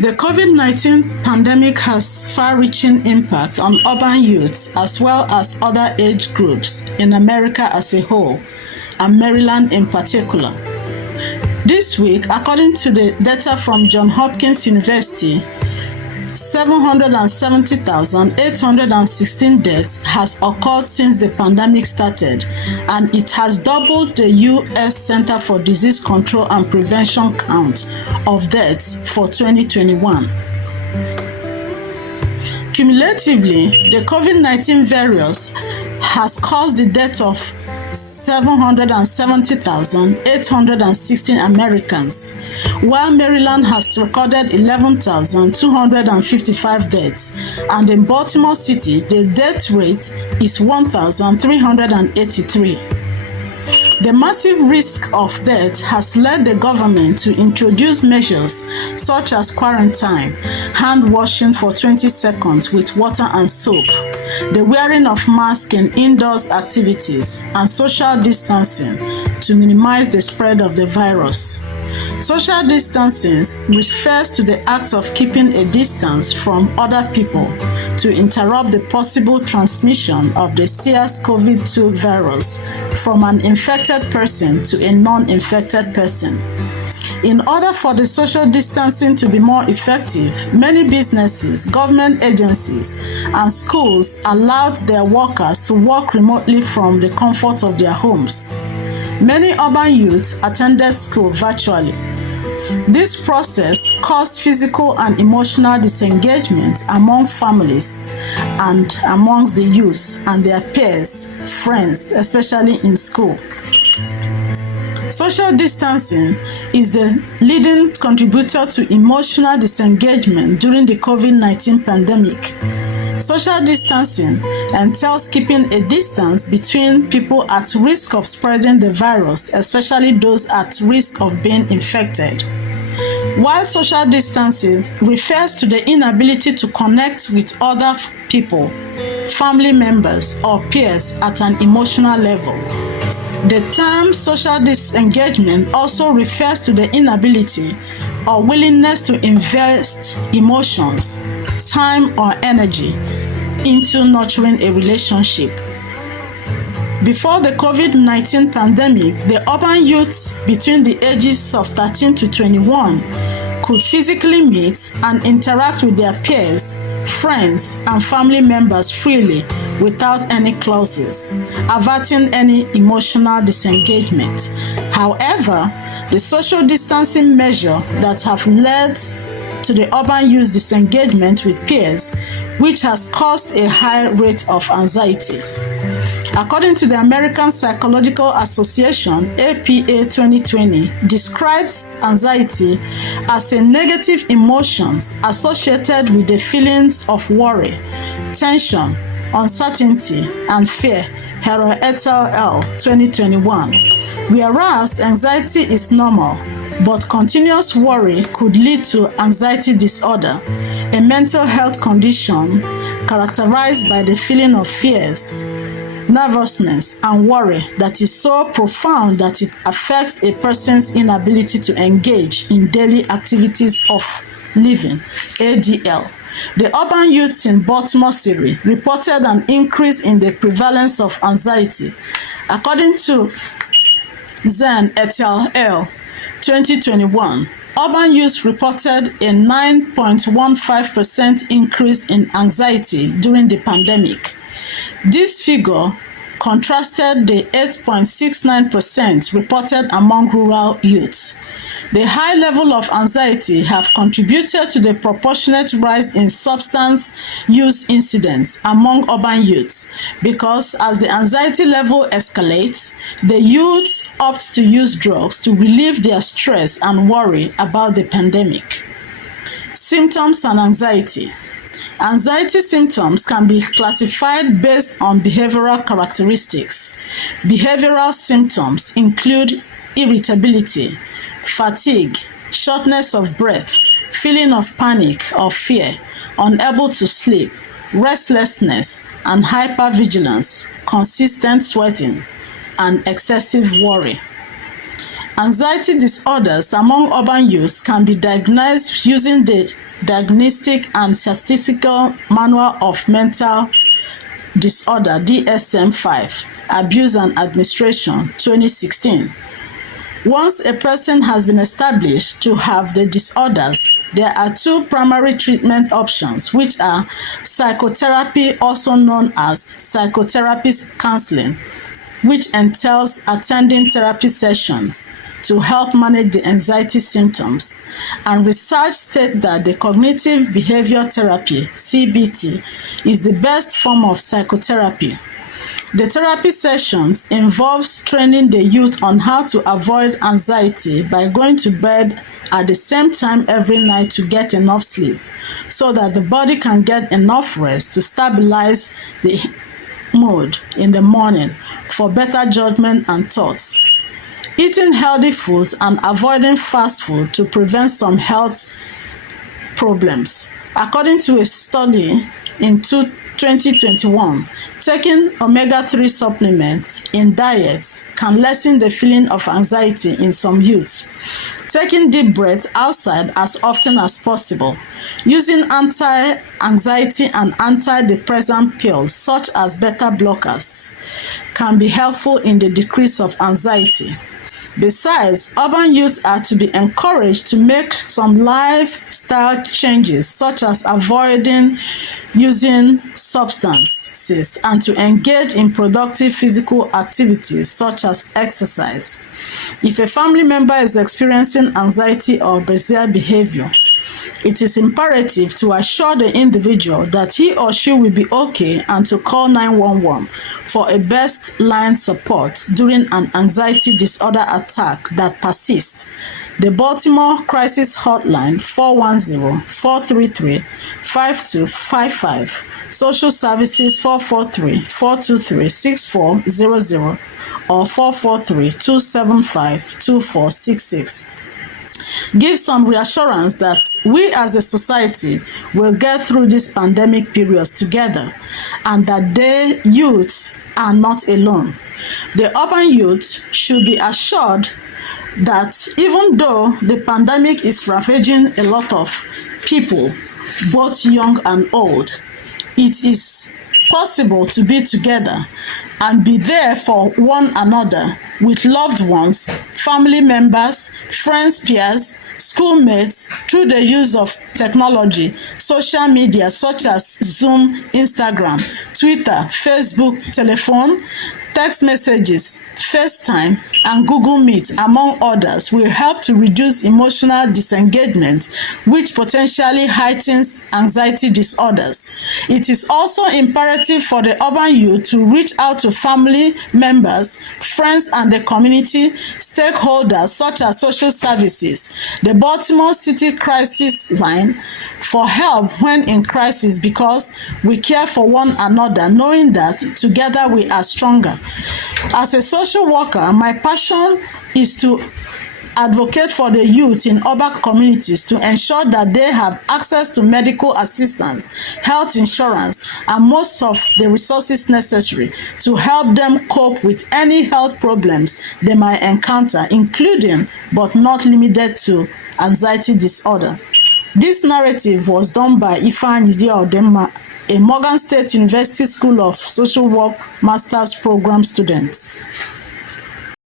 The COVID-19 pandemic has far-reaching impact on urban youth as well as other age groups in America as a whole, and Maryland in particular. This week, according to the data from Johns Hopkins University, 770,816 deaths has occurred since the pandemic started, and it has doubled the U.S. Center for Disease Control and Prevention count of deaths for 2021. Cumulatively, the COVID-19 virus has caused the death of 770,816 Americans, while Maryland has recorded 11,255 deaths, and in Baltimore City, the death rate is 1,383. The massive risk of death has led the government to introduce measures such as quarantine, hand washing for 20 seconds with water and soap, the wearing of masks in indoors activities, and social distancing to minimize the spread of the virus. Social distancing refers to the act of keeping a distance from other people to interrupt the possible transmission of the SARS-CoV-2 virus from an infected person to a non-infected person. In order for the social distancing to be more effective, many businesses, government agencies, and schools allowed their workers to work remotely from the comfort of their homes. Many urban youth attended school virtually. This process caused physical and emotional disengagement among families and amongst the youth and their peers, friends, especially in school. Social distancing is the leading contributor to emotional disengagement during the COVID-19 pandemic. Social distancing entails keeping a distance between people at risk of spreading the virus, especially those at risk of being infected. While social distancing refers to the inability to connect with other people, family members, or peers at an emotional level. The term social disengagement also refers to the inability or willingness to invest emotions, time, or energy into nurturing a relationship. Before the COVID-19 pandemic, the urban youths between the ages of 13 to 21 could physically meet and interact with their peers, friends, and family members freely without any clauses, averting any emotional disengagement. However, the social distancing measures that have led to the urban youth disengagement with peers, which has caused a high rate of anxiety. According to the American Psychological Association, APA 2020 describes anxiety as a negative emotion associated with the feelings of worry, tension, uncertainty, and fear, Hero et al. 2021. Whereas anxiety is normal, but continuous worry could lead to anxiety disorder, a mental health condition characterized by the feeling of fears, nervousness, and worry that is so profound that it affects a person's inability to engage in daily activities of living, ADL. The urban youths in Baltimore City reported an increase in the prevalence of anxiety. According to Zen et al. 2021, urban youth reported a 9.15% increase in anxiety during the pandemic. This figure contrasted the 8.69% reported among rural youths. The high level of anxiety have contributed to the proportionate rise in substance use incidents among urban youths because as the anxiety level escalates, the youths opt to use drugs to relieve their stress and worry about the pandemic. Symptoms and anxiety. Anxiety symptoms can be classified based on behavioral characteristics. Behavioral symptoms include irritability, fatigue, shortness of breath, feeling of panic or fear, unable to sleep, restlessness, and hypervigilance, consistent sweating, and excessive worry. Anxiety disorders among urban youths can be diagnosed using the Diagnostic and Statistical Manual of Mental Disorder (DSM-5), Abuse and Administration, 2016. Once a person has been established to have the disorders, there are two primary treatment options, which are psychotherapy, also known as psychotherapy counseling, which entails attending therapy sessions to help manage the anxiety symptoms. And research said that the cognitive behavior therapy, CBT, is the best form of psychotherapy. The therapy sessions involves training the youth on how to avoid anxiety by going to bed at the same time every night to get enough sleep, so that the body can get enough rest to stabilize the mood in the morning for better judgment and thoughts. Eating healthy foods and avoiding fast food to prevent some health problems. According to a study in 2021, taking omega-3 supplements in diets can lessen the feeling of anxiety in some youths. Taking deep breaths outside as often as possible. Using anti-anxiety and antidepressant pills such as beta blockers can be helpful in the decrease of anxiety. Besides, urban youths are to be encouraged to make some lifestyle changes, such as avoiding using substances and to engage in productive physical activities such as exercise. If a family member is experiencing anxiety or bizarre behavior, it is imperative to assure the individual that he or she will be okay and to call 911 for a best line support during an anxiety disorder attack that persists. The Baltimore Crisis Hotline 410-433-5255, Social Services 443-423-6400 or 443-275-2466. Give some reassurance that we as a society will get through this pandemic periods together and that the youths are not alone. The urban youth should be assured that even though the pandemic is ravaging a lot of people, both young and old, it is possible to be together and be there for one another with loved ones, family members, friends, peers, schoolmates through the use of technology, social media such as Zoom, Instagram, Twitter, Facebook, telephone, text messages, FaceTime, and Google Meet, among others, will help to reduce emotional disengagement, which potentially heightens anxiety disorders. It is also imperative for the urban youth to reach out to family members, friends, and the community stakeholders such as social services, the Baltimore City Crisis Line, for help when in crisis, because we care for one another, knowing that together we are stronger. As a social worker, my passion is to advocate for the youth in urban communities to ensure that they have access to medical assistance, health insurance, and most of the resources necessary to help them cope with any health problems they might encounter, including but not limited to anxiety disorder. This narrative was done by Ifeanyi Odinma, a Morgan State University School of Social Work Master's Program student.